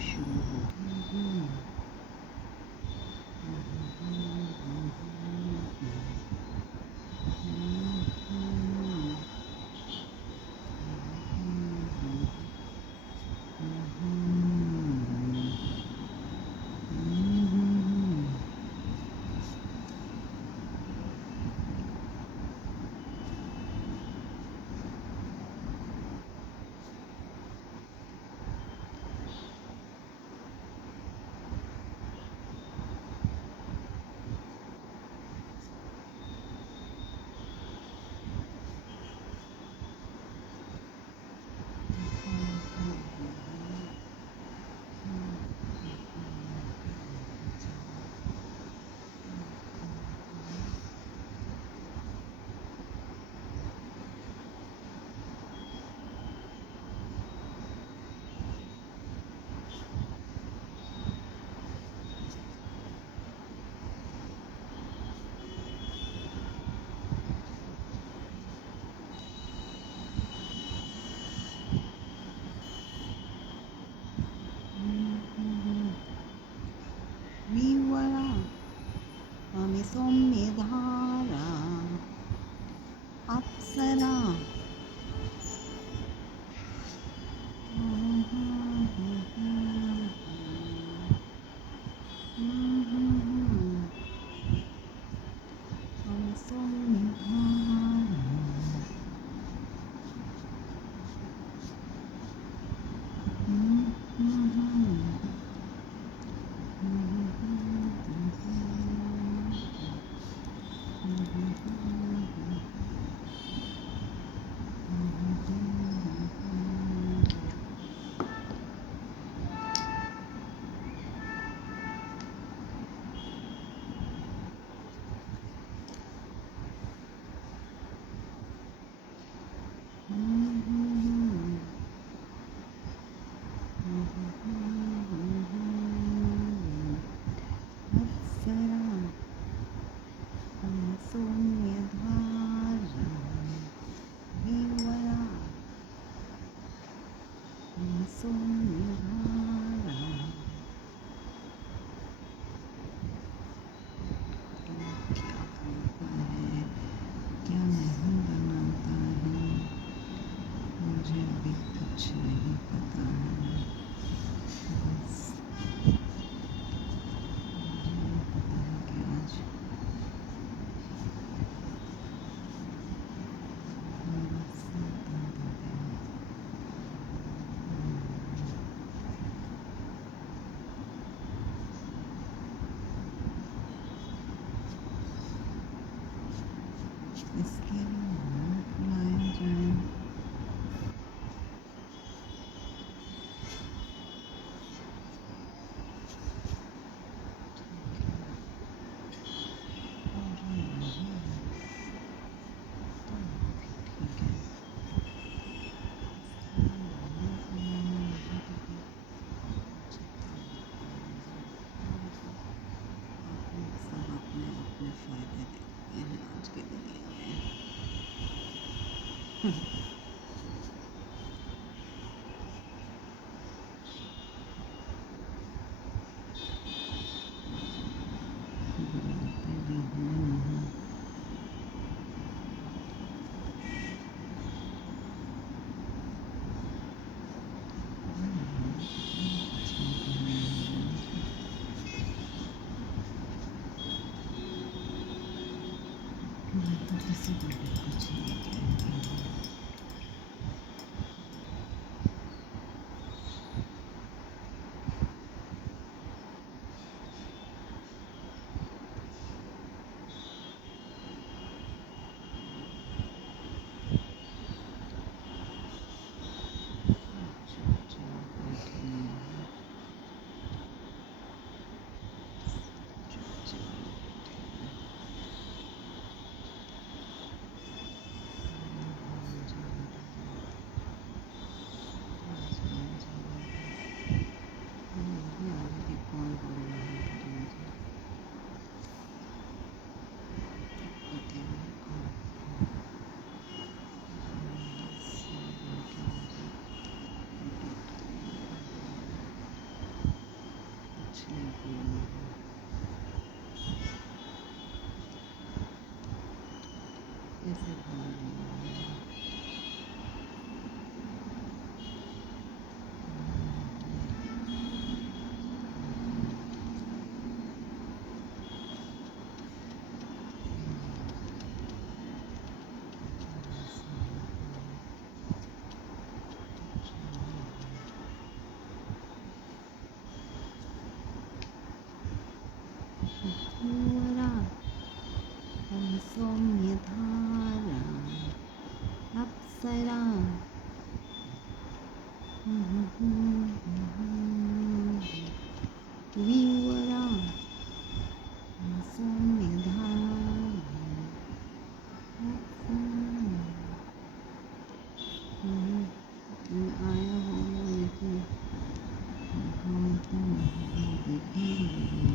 शुरू हो। विवरा ममि सौम्यधारा अप्सरा ममि सौम्यधारा अप्सरा ममि सौम्यधारा विवरा ममि सौम्यधारा क्या होता है क्या नहीं बनाता है मुझे अभी कुछ नहीं पता है बस मुझे पता है कि आज मेरा सर दर्द हो गया। इसके लिए मुंह फुलाया जाए। सब अपने अपने फायदे देखते हैं आज के दुनिया में। बोलते भी हैं नहीं। मैं तो किसी को भी कुछ नहीं कहती हूँ। चुपचाप बैठी हूँ, चुपचाप कैसे भाग रही है। Pura Somyadhara Apsara Vivara Somyadhara मैं आया हूँ लेकिन देखने लगी।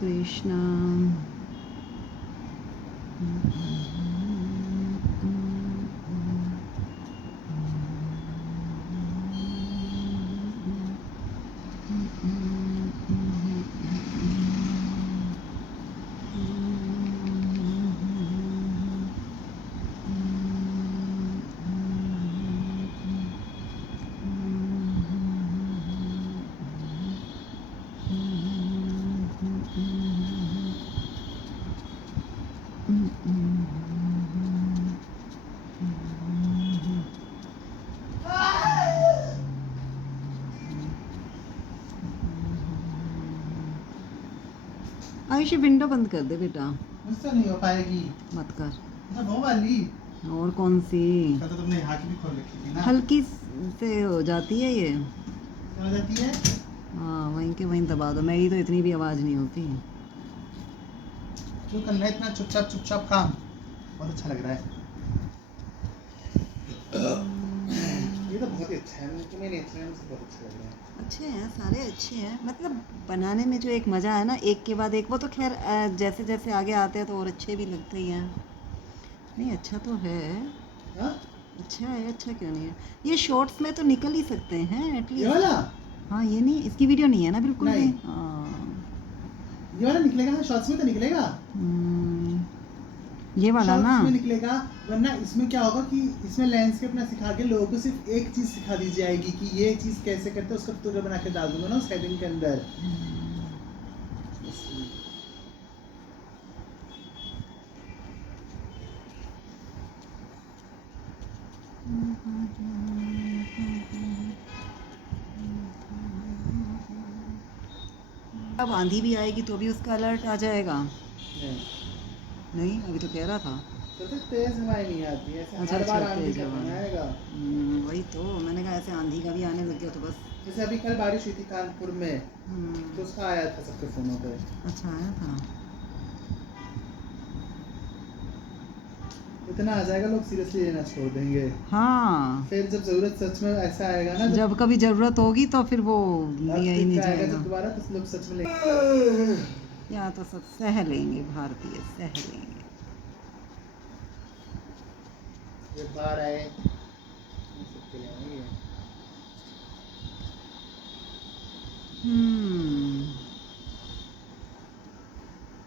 Krishna. आयुषी विंडो बंद कर दे बेटा। मुझसे नहीं हो पाएगी। मत कर। अच्छा वो वाली और कौन सी? कल तो तुमने यहाँ की भी खोल रखी थी ना। हल्की से हो जाती है ये। क्या हो जाती है? हाँ वहीं के वहीं दबा दो, मेरी तो इतनी भी आवाज़ नहीं होती। क्यों करना है इतना चुपचाप चुपचाप काम? बहुत अच्छा लग रहा है। ये तो बहुत ही अच्छा है, मुझे मेरे नेचर से बहुत अच्छा लग रहा है। अच्छे हैं सारे, अच्छे हैं, मतलब बनाने में जो एक मज़ा है ना, एक के बाद एक, वो तो खैर जैसे जैसे आगे आते हैं तो और अच्छे भी लगते ही हैं। नहीं अच्छा तो है। हाँ? अच्छा है, अच्छा क्यों नहीं है? ये शॉर्ट्स में तो निकल ही सकते हैं ये एटलीस्ट। वाला? हाँ ये नहीं, इसकी वीडियो नहीं है ना बिल्कुल भी। नहीं। हाँ। ये वाला निकलेगा ना, शॉर्ट्स में तो निकलेगा। ये वाला ना। शॉर्ट्स में निकलेगा, वरना इसमें क्या होगा कि इसमें लैंडस्केप ना सिखा के लोगों को सिर्फ एक चीज सिखा दी जाएगी कि ये चीज कैसे करते हैं, उसका ट्यूटोरियल बना के डाल दूंगा ना उस हेडिंग के अंदर। अब आंधी भी आएगी तो भी उसका अलर्ट आ जाएगा। नहीं, नहीं अभी तो कह रहा था। तो तेज हवाएं नहीं आती ऐसे, अच्छा हर बार अच्छा, आंधी तेज का हवा। नहीं आएगा। वही तो मैंने कहा, ऐसे आंधी का भी आने लग गया तो बस। जैसे अभी कल बारिश हुई थी कानपुर में, तो हम्म, उसका आया था सबके फोनों पे। अच्छा आया था। इतना आ जाएगा लोग सीरियसली लेना छोड़ देंगे। हाँ फिर जब जरूरत सच में ऐसा आएगा ना, जब कभी ज़रूरत होगी तो फिर वो लिया ही नहीं आएगा जाएगा। जब दोबारा, तो लोग सच में लेंगे। या तो सब सह लेंगे, भारतीय सह लेंगे। ये बाहर आए सबके लिए आएंगे।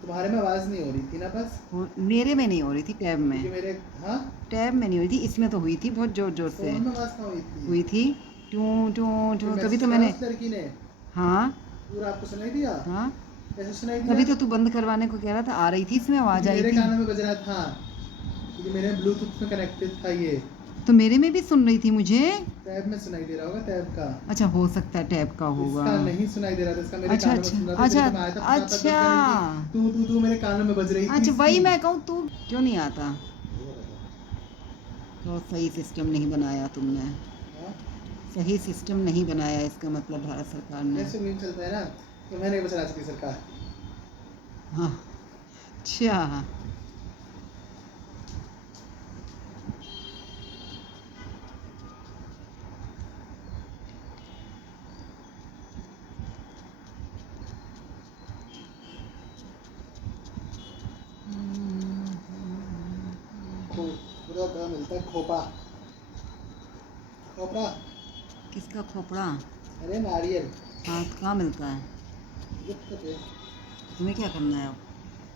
तुम्हारे में आवाज नहीं हो रही थी ना बस? मेरे में नहीं हो रही थी, टैब में। क्योंकि मेरे, हाँ, टैब में नहीं हुई थी, इसमें तो हुई थी बहुत जोर जोर से। फोन में आवाज कहाँ हुई थी? हुई थी। टू टू टू, फिर तभी मैसेज तो करा मैंने। उस लड़की ने, हाँ पूरा आपको सुनाई दिया? हाँ, कैसे सुनाई तभी दिया? तो तू बंद करवाने को कह रहा था, आ रही थी इसमें आवाज़ क्योंकि आई मेरे थी। कानों में बज रहा था, क्योंकि मेरे ब्लूटूथ में कनेक्टेड था ये। तो मेरे में भी सुन रही थी मुझे। टैब में सुनाई दे रहा होगा, टैब का। अच्छा हो सकता है टैब का होगा। इसका नहीं सुनाई दे रहा था, इसका मेरे अच्छा कानों में सुन रहा था। अच्छा जब मैं आया था फटाफट बंद कर रही थी, अच्छा तू मेरे कानों में बज रही थी अच्छा, वही इसकी। मैं कहूँ तू क्यों नहीं आता। तो सही सिस्टम नहीं बनाया तुमने। हाँ? सही सिस्टम नहीं बनाया, इसका मतलब भारत सरकार ने। ऐसे मीम चलता है ना कि मैंने बचा चुकी सरकार। हाँ अच्छा। पूरा कहाँ मिलता है? खोपा, खोपरा। किसका खोपड़ा? अरे नारियल। हाँ तो कहाँ मिलता है? गिफ्ट दे। तुम्हें क्या करना है अब?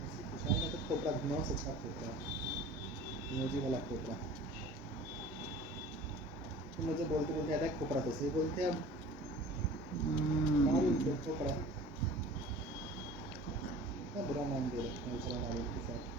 ऐसे पूछा मैं तो, खोपरा घुमाओ से अच्छा खोपरा, इमोजी वाला खोपरा। तो मुझे बोलते बोलते आता है खोपरा, तो सही बोलते हैं अब। नारियल तो खोपरा, क्या बुरा नाम दे रखते हैं दूसरा नारियल के साथ।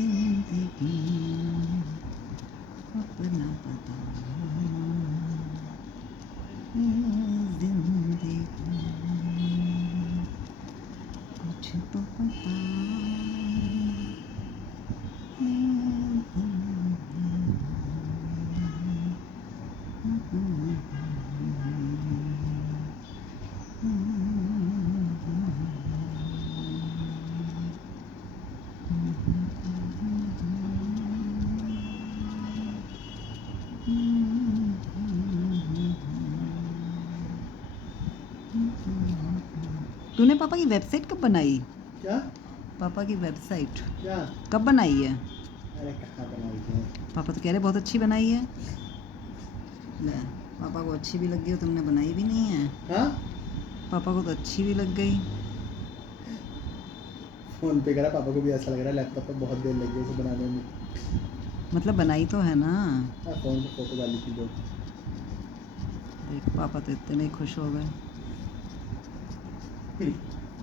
जिंदगी अपना पता, जिंदगी कुछ तो पता। तूने पापा की वेबसाइट कब बनाई? क्या? पापा की वेबसाइट क्या? कब बनाई है? अरे कहाँ बनाई है? पापा तो कह रहे बहुत अच्छी बनाई है। ले पापा को अच्छी भी लग गई और तुमने बनाई भी नहीं है। हाँ, पापा को तो अच्छी भी लग गई। फोन पे करा, पापा को भी ऐसा लग रहा है लैपटॉप पर बहुत देर लगी है उसे बनाने में। मतलब बनाई तो है ना। हाँ, फोन पे फोटो डाली थी जो। देख पापा तो इतने ही खुश हो गए।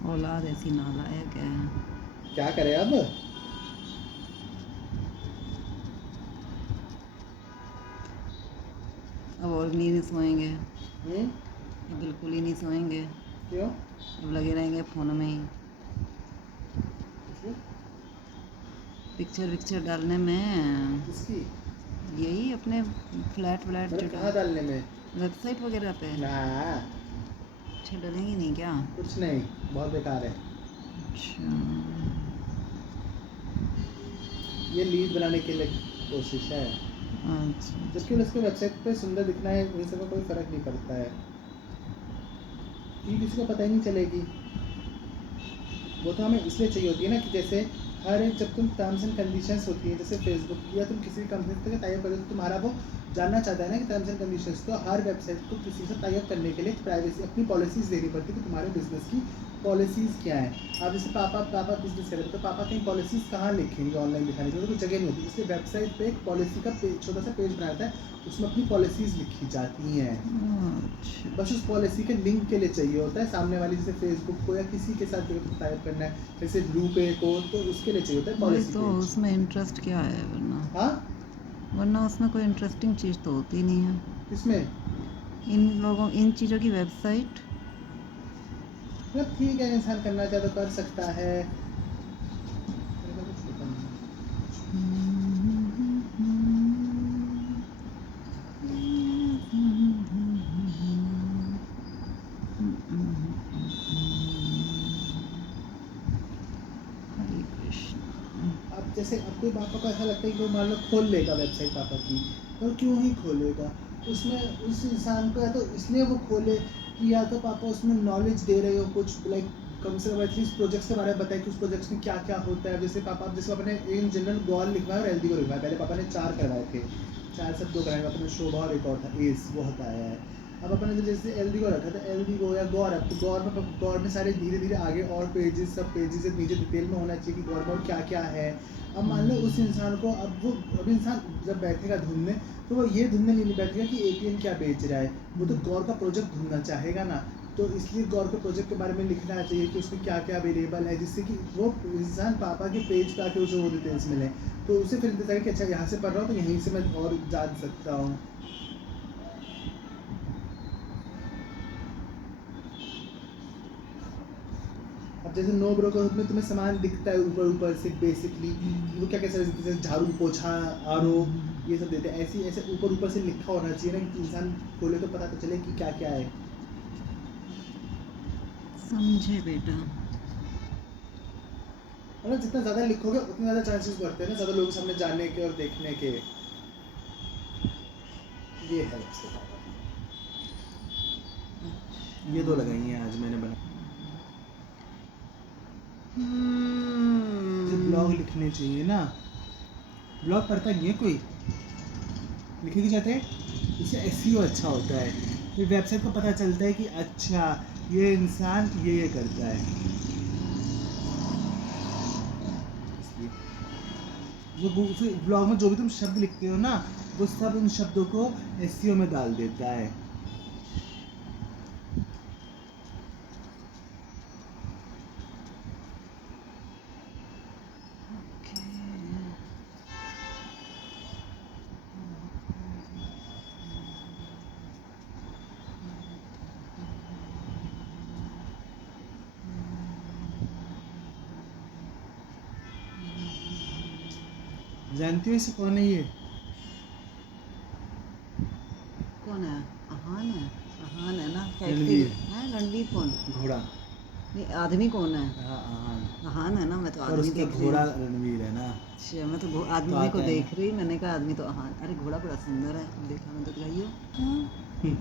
औलाद ऐसी नालायक है। क्या करे अब। अब और नहीं सोएंगे, हम्म, ये बिल्कुल ही नहीं सोएंगे। क्यों? अब लगे रहेंगे फ़ोन में ही, इसलिए? पिक्चर विक्चर डालने में। किसकी? यही अपने फ्लैट मतलब कहाँ जो डालने में? वेबसाइट वगैरह पे। ना, अच्छा डलेंगी नहीं क्या? कुछ नहीं, बहुत बेकार है। अच्छा ये लीड बनाने के लिए कोशिश है, अच्छा जबकि उसके वेबसाइट पे सुंदर दिखना है, इन सब का कोई फर्क नहीं पड़ता है, ये किसी को पता ही नहीं चलेगी। वो तो हमें इसलिए चाहिए होती है ना कि जैसे हर एक, जब तुम टर्म्स एंड कंडीशंस होती है जैसे फेसबुक की या तुम किसी भी कंपनी से टाई अप करो तो तुम्हारा वो जानना चाहता है ना कि टर्म्स एंड कंडीशंस, तो हर वेबसाइट को किसी से टाई अप करने के लिए प्राइवेसी अपनी पॉलिसीज देनी पड़ती है कि तुम्हारे बिजनेस की पॉलिसीज़ क्या है। अब जैसे पापा बिजनेस करें तो पापा कहीं पॉलिसीज़ कहाँ लिखेंगे ऑनलाइन दिखाने के लिए, तो कोई जगह नहीं होती, इसलिए वेबसाइट पे एक पॉलिसी का छोटा सा पेज बनाया था, उसमें अपनी पॉलिसीज़ लिखी जाती हैं। अच्छा। बस उस पॉलिसी के लिंक के लिए चाहिए होता है सामने वाली, जैसे फेसबुक को या किसी के साथ टाइप करना है, जैसे ब्लू पे को, तो उसके लिए चाहिए होता है वही पॉलिसी तो, पेज। उसमें इंटरेस्ट क्या है हाँ, वरना उसमें कोई इंटरेस्टिंग चीज़ तो होती नहीं है। इसमें इन चीज़ों की वेबसाइट। मतलब ठीक है, इंसान करना चाहे तो कर सकता है, मेरे को कुछ पता नहीं। हरे कृष्ण। अब जैसे अब कोई पापा को ऐसा लगता है कि वो मान लो खोल लेगा वेबसाइट पापा की, तो क्यों ही खोलेगा, उसमें उस इंसान को या तो इसलिए वो खोले कि या तो पापा उसमें नॉलेज दे रहे हो कुछ, लाइक कम से कम एटलीस्ट प्रोजेक्ट्स के बारे में बताए कि उस प्रोजेक्ट्स में क्या क्या होता है। जैसे पापा ने इन जनरल गॉल लिखवाया और एलडी को लिखवाया, पहले पापा ने 4 करवाए थे, 4 सब 2 कराए, पापा ने शोभा और एक और था एस, वो हटाया है। अब अपन ने जैसे एलडी को रखा था, एलडी को या गौर, अब तो गौर में सारे धीरे धीरे आगे और पेजेस, सब पेजेस नीचे डिटेल में होना चाहिए कि गौर में और क्या क्या है। अब मान लो उस इंसान को, अब इंसान जब बैठेगा ढूंढने, तो वो ये ढूंढने नहीं बैठेगा कि एटीएम क्या बेच रहा है, वो तो गौर का प्रोजेक्ट ढूंढना चाहेगा ना। तो इसलिए गौर के प्रोजेक्ट के बारे में लिखना चाहिए कि उसमें क्या क्या अवेलेबल है, जिससे कि वो इंसान पापा के पेज पे आके उसे वो डिटेल्स मिले, तो उसे फिर इंतजार कि अच्छा यहाँ से पढ़ रहा हूँ तो यहीं से मैं और जान सकता हूँ। अब जैसे नो ब्रोकर में तुम्हें सामान दिखता है ऊपर ऊपर से बेसिकली, वो क्या कैसे जैसे झाड़ू पोछा आर ओ ये सब देते हैं, ऐसे ऐसे ऊपर ऊपर से लिखा होना चाहिए ना कि इंसान खोले तो पता तो चले कि क्या क्या है। समझे बेटा। मतलब जितना ज़्यादा लिखोगे उतने ज़्यादा चांसेस बढ़ते हैं ना ज़्यादा लोगों के सामने जाने के और देखने के। ये है उसके पापा, ये 2 लगाई हैं आज मैंने बना। जो ब्लॉग लिखने चाहिए ना, ब्लॉग पढ़ता नहीं है कोई, लिखे के जाते हैं, इससे एसईओ अच्छा होता है, फिर वेबसाइट को पता चलता है कि अच्छा ये इंसान ये करता है, इसलिए वो फिर ब्लॉग में जो भी तुम शब्द लिखते हो ना, वो सब उन शब्दों को एसईओ में डाल देता है। जानती हो इसे कौन है ये? कौन है? अहान है। अहान है ना, रणवीर। है रणवीर कौन? घोड़ा। नहीं, आदमी कौन है? हाँ, आहान। अहान है ना, मैं तो और आदमी उसका देख रही घोड़ा हूँ। रणवीर है ना। अच्छा, मैं तो तो आदमी आता को है देख रही, मैंने कहा आदमी तो अहान, अरे घोड़ा बड़ा सुंदर है, देखा मैं तो दिखाइयो। हाँ। ना।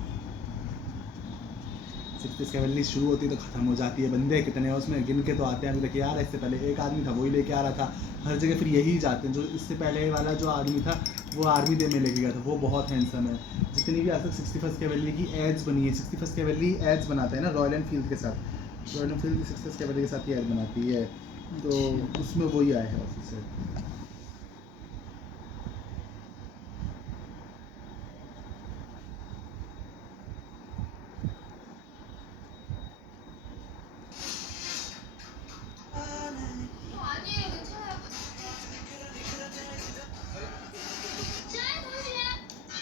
60 कैवलरी शुरू होती है तो ख़त्म हो जाती है। बंदे कितने हैं उसमें गिन के तो आते हैं। अभी देखिए यार, इससे पहले एक आदमी था, वही लेके आ रहा था हर जगह, फिर यही जाते हैं। जो इससे पहले वाला जो आदमी था वो आर्मी डे में लेके गया था, वो बहुत हैंडसम है। जितनी भी आज तक 61st कैवलरी की एड्स बनी है, 61st कैवलरी एड्स बनाता है ना रॉयल एनफील्ड के साथ, रॉयल एनफील्ड की 61st कैवलरी के साथ ही एड बनाती है, तो अच्छा। उसमें वही आया है ऑफिसर।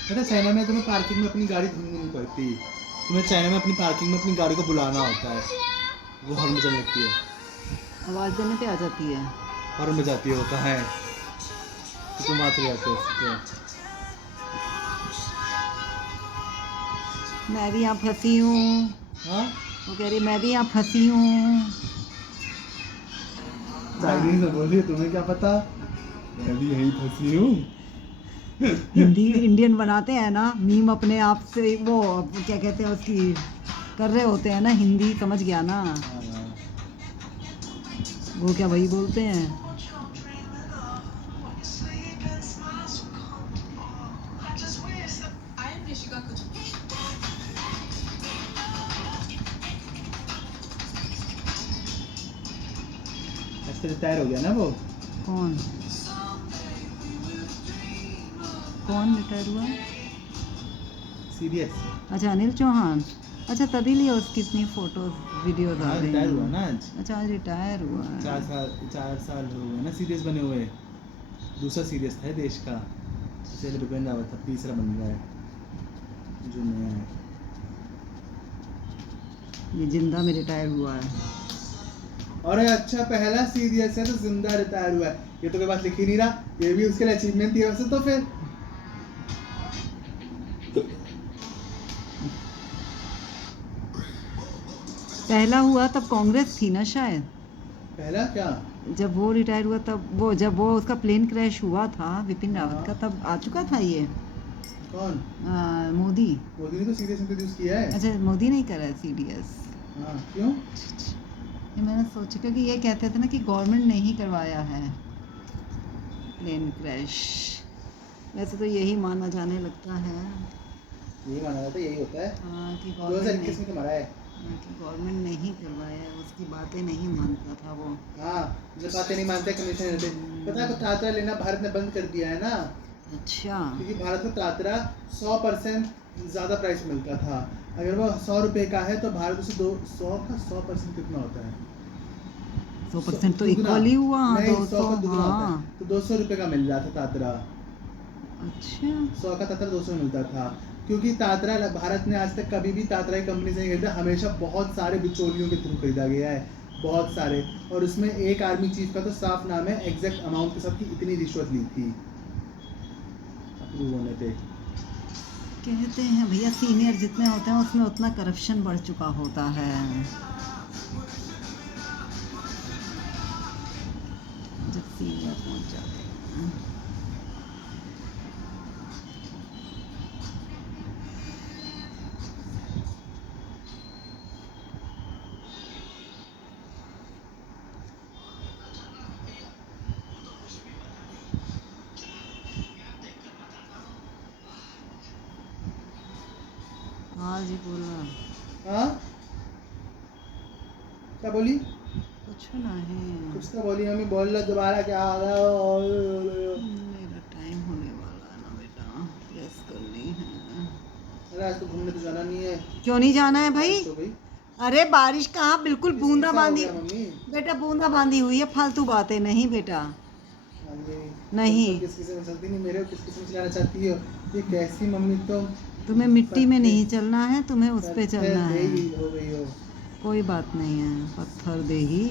पता है चाइना में तुम्हें पार्किंग में अपनी गाड़ी ढूंढनी नहीं पड़ती, तुम्हें चाइना में अपनी पार्किंग में अपनी गाड़ी को बुलाना होता है, वो हॉर्न बजाने लगती है, आवाज़ देने पे आ जाती है। हॉर्न बजाती है, होता है तो तुम वहाँ चले जाते हो उसके। मैं भी यहाँ फंसी हूँ। हाँ वो कह रही मैं भी यहाँ फंसी हूँ। चाइनीज में बोल रही है, तुम्हें क्या पता, मैं भी यहीं फंसी हूँ। हिंदी इंडियन बनाते हैं ना मीम अपने आप से, वो क्या कहते हैं उसकी कर रहे होते हैं ना, हिंदी समझ गया ना, वो क्या वही बोलते हैं। ऐसे रिटायर हो गया ना वो। कौन कौन रिटायर हुआ? सीरियस। अच्छा अनिल चौहान। अच्छा तभी लिए उसकी इतनी फोटोज वीडियोज आ हाँ रही रिटायर हुआ हैं। ना आज, अच्छा आज रिटायर हुआ है। 4 साल हो गए ना सीरियस बने हुए। दूसरा सीरियस था देश का, पहले भूपेंद्र रावत था, तीसरा बन रहा है जो नया है। ये जिंदा में रिटायर हुआ है। अरे अच्छा, पहला सीरियस है तो जिंदा रिटायर हुआ है, ये तो कोई बात लिख ही नहीं रहा, ये भी उसके लिए अचीवमेंट थी वैसे तो। फिर पहला हुआ तब कांग्रेस थी ना शायद, पहला क्या, जब वो रिटायर हुआ तब, वो जब वो उसका प्लेन क्रैश हुआ था विपिन रावत का, तब आ चुका था ये कौन, मोदी। मोदी ने तो सीरियस इंट्रोड्यूस किया है। अच्छा मोदी नहीं करा है सीरियस। हाँ क्यों, ये मैंने सोचा क्योंकि ये कहते थे ना कि गवर्नमेंट ने ही करवाया है प्लेन क्रैश। वैसे तो यही माना जाने लगता है। यही माना जाता है, यही होता है। हाँ कि 2021 में तुम्हारा है। गवर्नमेंट ने ही करवाया है, उसकी बातें नहीं मानता था वो। हाँ जब बातें नहीं मानते कमीशन रहते। पता है तात्रा लेना भारत ने बंद कर दिया है ना, अच्छा क्योंकि भारत में तात्रा 100% ज़्यादा प्राइस मिलता था। अगर वो 100 रुपये का है तो भारत उसे 100 का 100% कितना होता है, 100% तो दुगना। इक्वल ही हुआ। नहीं 200 100 का दुगना होता हाँ। है, तो 200 रुपये का मिल रहा था तात्रा। अच्छा 100 का तात्रा 200 मिलता था, क्योंकि तात्रा भारत ने आज तक कभी भी तात्रा की कंपनी से नहीं खरीदा, हमेशा बहुत सारे बिचौलियों के थ्रू खरीदा गया है, बहुत सारे। और उसमें एक आर्मी चीफ का तो साफ नाम है, एग्जैक्ट अमाउंट के साथ की इतनी रिश्वत ली थी अप्रूव होने पे। कहते हैं भैया सीनियर जितने होते हैं उसमें उतना करप्शन बढ़ चुका होता है। जब सीनियर पहुंच जाते हैं। हाँ जी बोला। हाँ क्या बोली, कुछ नहीं, कुछ तो बोली मम्मी, बोल लो दोबारा क्या आ रहा है। मेरा टाइम होने वाला है ना बेटा, प्रेस करनी है। अरे आज तो घूमने तो जाना नहीं है। क्यों नहीं जाना है भाई? तो भाई अरे बारिश कहाँ, बिल्कुल बूंदा बांदी। मम्मी बेटा बूंदा बांदी हुई है, फालतू बातें नहीं बेटा। मम्मी नहीं। तुम तो किस किसी में चलती नहीं, मेरे को किस किसी में चलाना चाहती हो, ये कैसी मम्मी तुम। तुम्हें मिट्टी में नहीं चलना है, तुम्हें उस पे चलना है। हो गई हो। कोई बात नहीं है, पत्थर दे ही।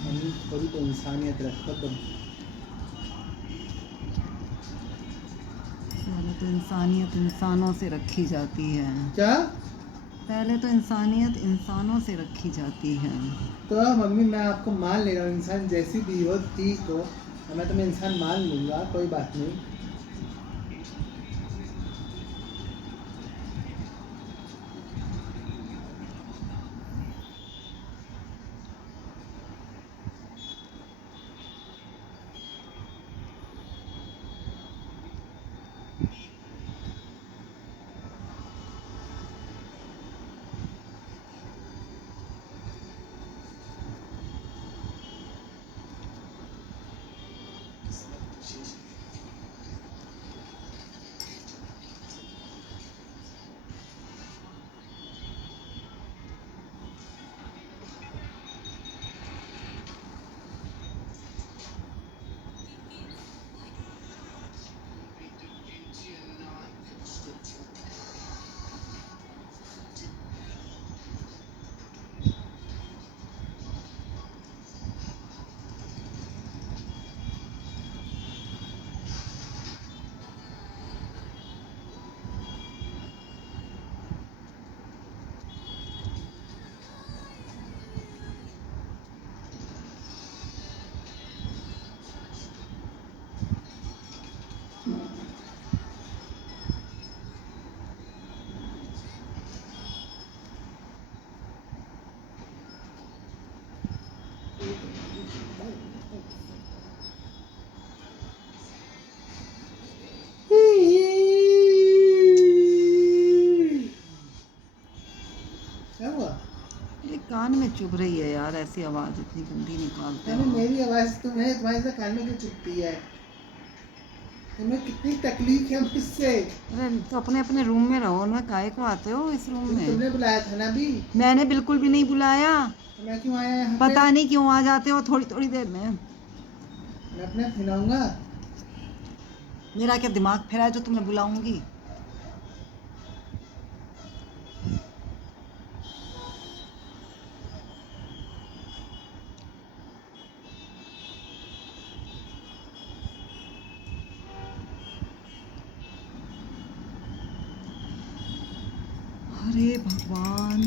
मम्मी थोड़ी तो इंसानियत रखो तुम। पहले तो इंसानियत इंसानों से रखी जाती है। क्या, पहले तो इंसानियत इंसानों से रखी जाती है। तो मम्मी मैं आपको मान ले रहा हूँ, इंसान जैसी भी हो ठीक हो, मैं तुम्हें इंसान मान लूँगा, कोई बात नहीं। क्या हुआ? ये कान में चुभ रही है यार, ऐसी आवाज इतनी गंदी निकालते अरे हो। मेरी आवाज़ तुम्हें तुम्हारे से कान में क्यों चुभती है? तुम्हें कितनी तकलीफ है मुझसे? अरे तो अपने अपने रूम में रहो ना, काहे को आते हो इस रूम में? तुमने बुलाया था ना अभी। मैंने बिल्कुल भी नहीं बुलाया। तो मैं क्यों आया यहाँ पे? पता नहीं क्यों आ जाते हो थोड़ी थोड़ी देर में। मैं अपने खिलाऊंगा। मेरा क्या दिमाग फिरा है जो तुम्हें बुलाऊंगी? अरे भगवान।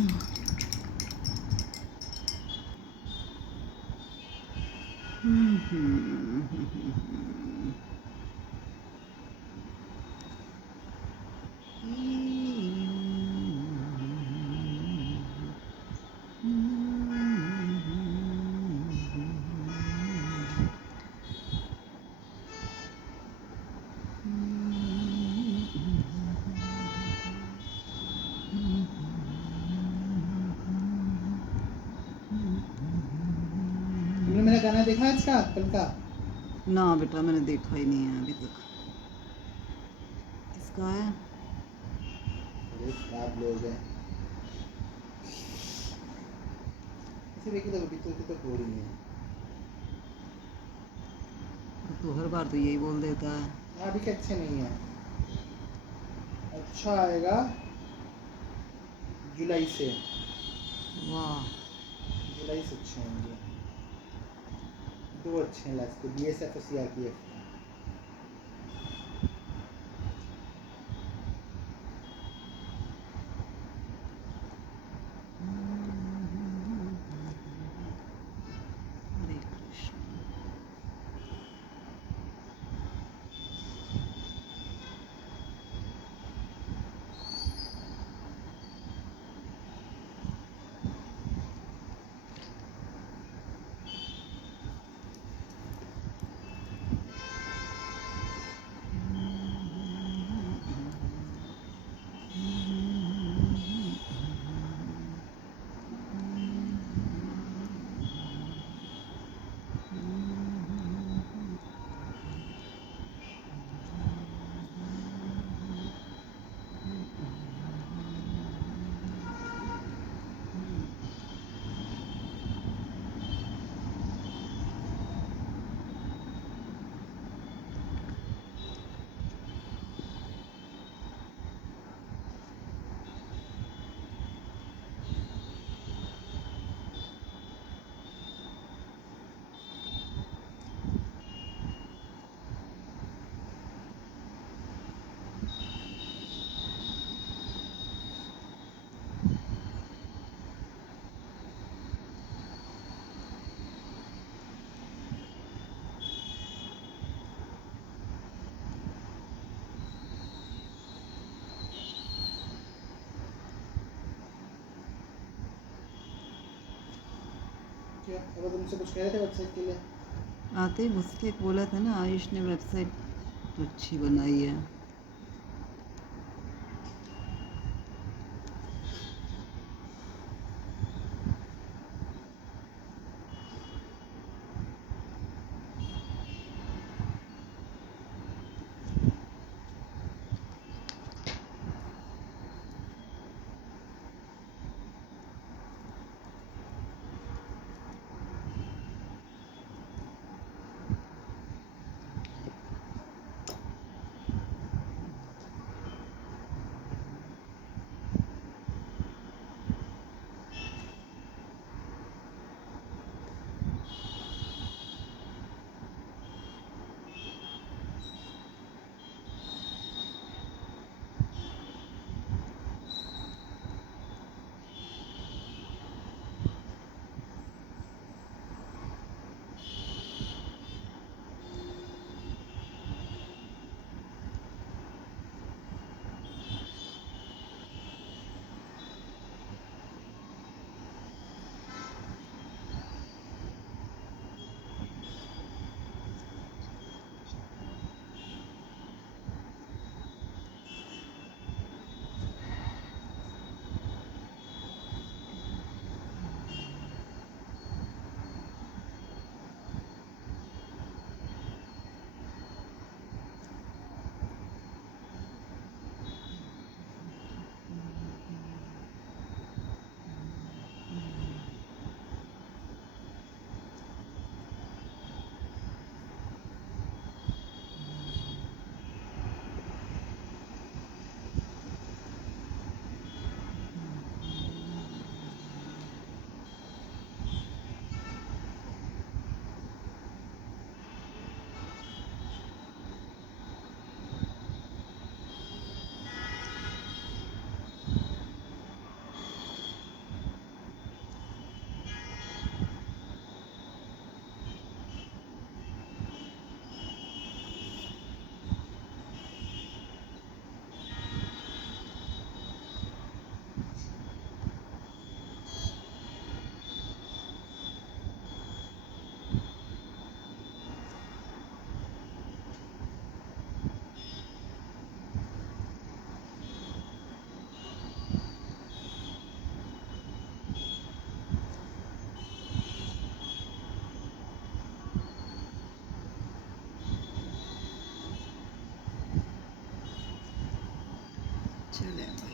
तुमने मेरा गाना देखा आज का, कल का? ना बेटा, मैंने देखा ही नहीं है अभी तक। किसका है? अरे खराब लोग हैं। इसे देखिए तो बीच तो हो रही है। तो हर बार तो यही बोल देता है। अभी के अच्छे नहीं है। अच्छा आएगा जुलाई से। वाह। जुलाई से अच्छे होंगे। दो अच्छे हैं लास्ट के, BSF और CRPF। हरे कृष्ण। क्या अब तुमसे कुछ कह रहे थे वेबसाइट के लिए? आते ही मुझसे एक बोला था ना, आयुष ने वेबसाइट तो अच्छी बनाई है। चले भाई।